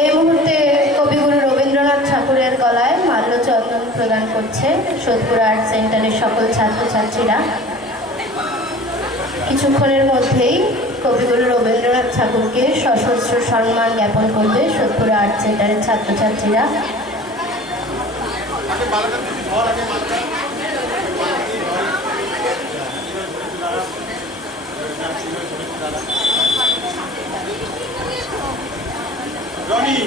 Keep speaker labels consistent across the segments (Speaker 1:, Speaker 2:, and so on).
Speaker 1: এই মুহূর্তে কবিগুরু রবীন্দ্রনাথ ঠাকুরের গলায় মাল্যচন্দন প্রদান করছে সোদপুর আর্ট সেন্টারের সকল ছাত্রছাত্রীরা। কিছুক্ষণের মধ্যেই কবিগুরু রবীন্দ্রনাথ ঠাকুরকে সশস্ত্র সম্মান জ্ঞাপন করবে সোদপুর আর্ট সেন্টারের ছাত্রছাত্রীরা।
Speaker 2: রনি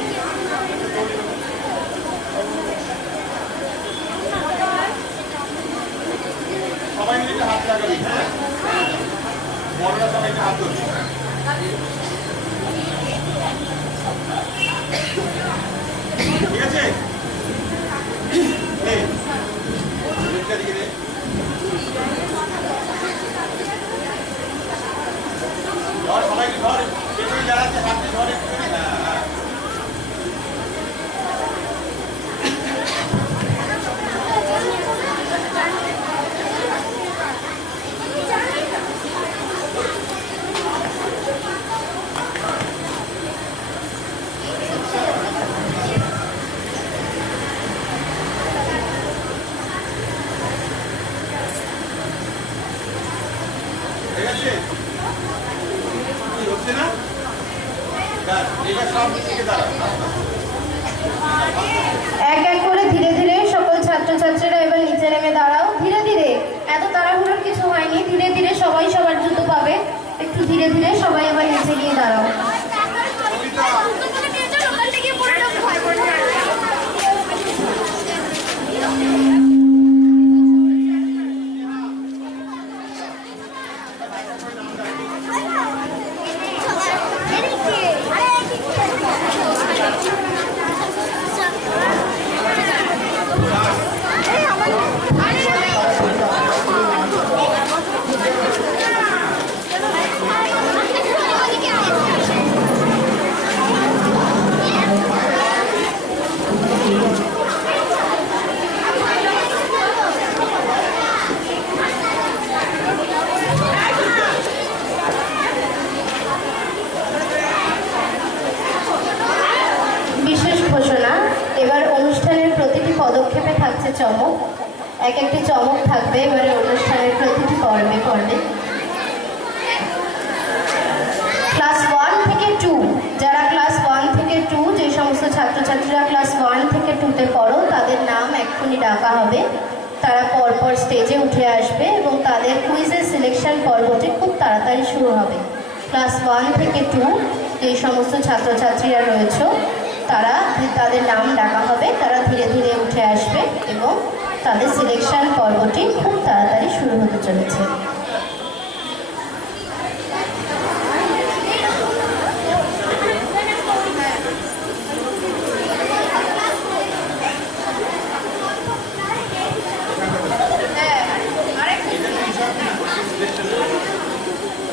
Speaker 2: সবাই মিলে একটা হাত লাগাবি হ্যাঁ বড়রা সবাই একটা হাত ধরবি ঠিক আছে? ধর পেছনে যারা হাতে ধর
Speaker 1: এক এক করে ধীরে ধীরে সকল ছাত্রছাত্রীরা এবার নিচে নেমে দাঁড়াও। ধীরে ধীরে, এত তাড়াহুড়োর কিছু হয়নি। ধীরে ধীরে সবাই সবার জুতো পাবে। একটু ধীরে ধীরে সবাই এবার নিচে গিয়ে দাঁড়াও বিশেষ ঘোষণা এবার অনুষ্ঠানের পদক্ষেপে থাকছে চমক। এক একটি চমক থাকবে, এবারে অনুষ্ঠানের প্রতিটি পর্বে পর্বে ক্লাস ওয়ান থেকে টু যারা ক্লাস ওয়ান থেকে টু যে সমস্ত ছাত্রছাত্রীরা ক্লাস ওয়ান থেকে টুতে পড়ো, তাদের নাম এক্ষুনি ডাকা হবে। তারা পরপর স্টেজে উঠে আসবে এবং তাদের কুইজের সিলেকশন পর্বটি খুব তাড়াতাড়ি শুরু হবে। ক্লাস ওয়ান থেকে টু যে সমস্ত ছাত্রছাত্রীরা রয়েছে তারা তাদের নাম ডাকা হবে। তারা ধীরে ধীরে উঠে আসবে এবং তাদের সিলেকশন পর্বটি খুব তাড়াতাড়ি শুরু হতে চলেছে।